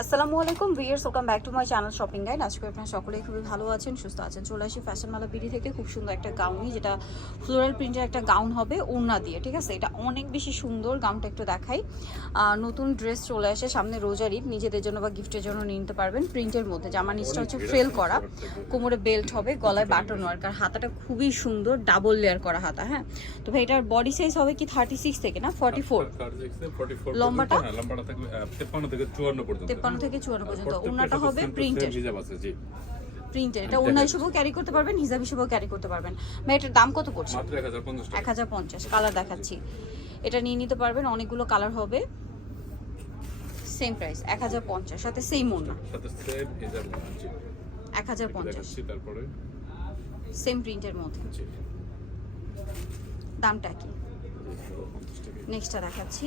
আসসালামু আলাইকুম viewers welcome back to my channel shopping guide আজকে আপনারা সকলেই খুবই ভালো আছেন সুস্থ আছেন। চলে আসি ফ্যাশন মালা বিডি থেকে খুব সুন্দর একটা গাউনি যেটা ফ্লোরাল প্রিন্টের একটা গাউন হবে ওড়না দিয়ে ঠিক আছে? এটা অনেক বেশি সুন্দর গাউনটা একটু দেখাই। নতুন ড্রেস চলে আসে সামনে রোজার ঈদ নিজেদের জন্য বা গিফটের জন্য নিয়ে নিতে পারবেন প্রিন্টের মধ্যে। জামা নিচটা হচ্ছে ফ্রেল করা কোমরে বেল্ট হবে গলায় বাটন ওয়ার্ক আর হাতাটা খুবই সুন্দর ডাবল লেয়ার করা হাতা হ্যাঁ? তো ভাই এটার বডি সাইজ হবে কি থার্টি সিক্স থেকে না? ফর্টি ফোর লম্বাটা? লম্বাটা থাকবে তেপ্পান্ন থেকে চুয়ান্ন পর্যন্ত। তেপ্পান্ন থেকে চুয়ান্ন পর্যন্ত। ওড়নাটা হবে to প্রিন্টের এটা অন্য হিসেবেও ক্যারি করতে পারবেন হিসাব হিসেবেও ক্যারি করতে পারবেন। ভাই এটার দাম কত পড়ছে? মাত্র 1050 টাকা। এক হাজার পঞ্চাশ কালার দেখাচ্ছি। এটা নিয়ে নিতে পারবেন অনেকগুলো কালার হবে। সেম প্রাইস এক হাজার পঞ্চাশ সাথে সেম জি। এক হাজার পঞ্চাশ। সেম প্রিন্টের মধ্যে। দামটা কি? জি, 150 টাকা। নেক্সটটা দেখাচ্ছি।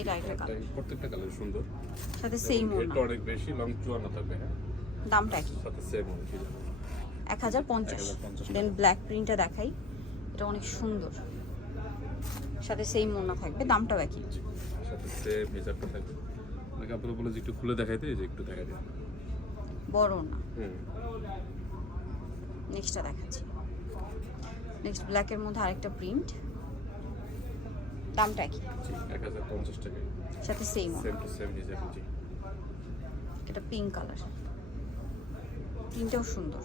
এটা একটা প্রত্যেকটা কালার সুন্দর। সাথে সেম ওড়না। অনেক বেশি লং চুয়ান্ন থাকবে হ্যাঁ? দামটা কি সাথে সেম এক হাজার পঞ্চাশ। 1050 দেন ব্ল্যাক প্রিন্টটা দেখাই। এটা অনেক সুন্দর। সাথে সেম ওড়না থাকবে দামটাও একই। সাথে সেম হিজাবটা থাকবে। অনেকে আপনারা বলে যে একটু খুলে দেখাইতে যে একটু দেখাই দিন বড় হুম। নেক্সটটা দেখাচ্ছি। নেক্সট ব্ল্যাকের মধ্যে আরেকটা প্রিন্ট দামটা কি? জি 1050 টাকা। সাথে সেম এটা পিঙ্ক কালার প্রিন্টটাও সুন্দর।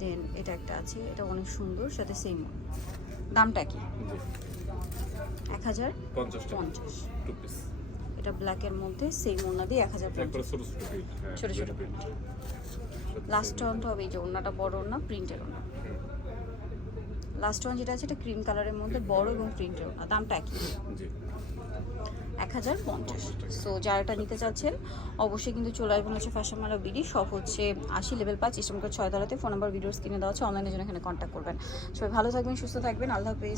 দেন এটা একটা আছে এটা অনেক সুন্দর সাথে সেম দামটা কি? এক হাজার 50 পঞ্চাশ। এটা ব্ল্যাকের মধ্যে সেম ওড়না দিয়ে এক হাজার ছোট ছোট প্রিন্ট লাস্ট ওয়ানটা হবে এই যে ওড়নাটা বড় ওড়না প্রিন্টের ওড়না। লাস্ট ওয়ান যেটা আছে এটা ক্রিম কালারের মধ্যে বড় এবং প্রিন্টের দামটা একই। জি। এক হাজার পঞ্চাশ। সো যারা এটা নিতে চাচ্ছেন অবশ্যই কিন্তু চলে আসবেন হচ্ছে ফ্যাশন মালা বিডি সব হচ্ছে আশি লেভেল পাঁচ ইস্টমকার ছয় তলাতে। ফোন নাম্বার ভিডিওস কিনে দেওয়া হচ্ছে অনলাইনের জন্য এখানে কন্ট্যাক্ট করবেন। সবাই ভালো থাকবেন সুস্থ থাকবেন। আল্লাহ হাফিজ।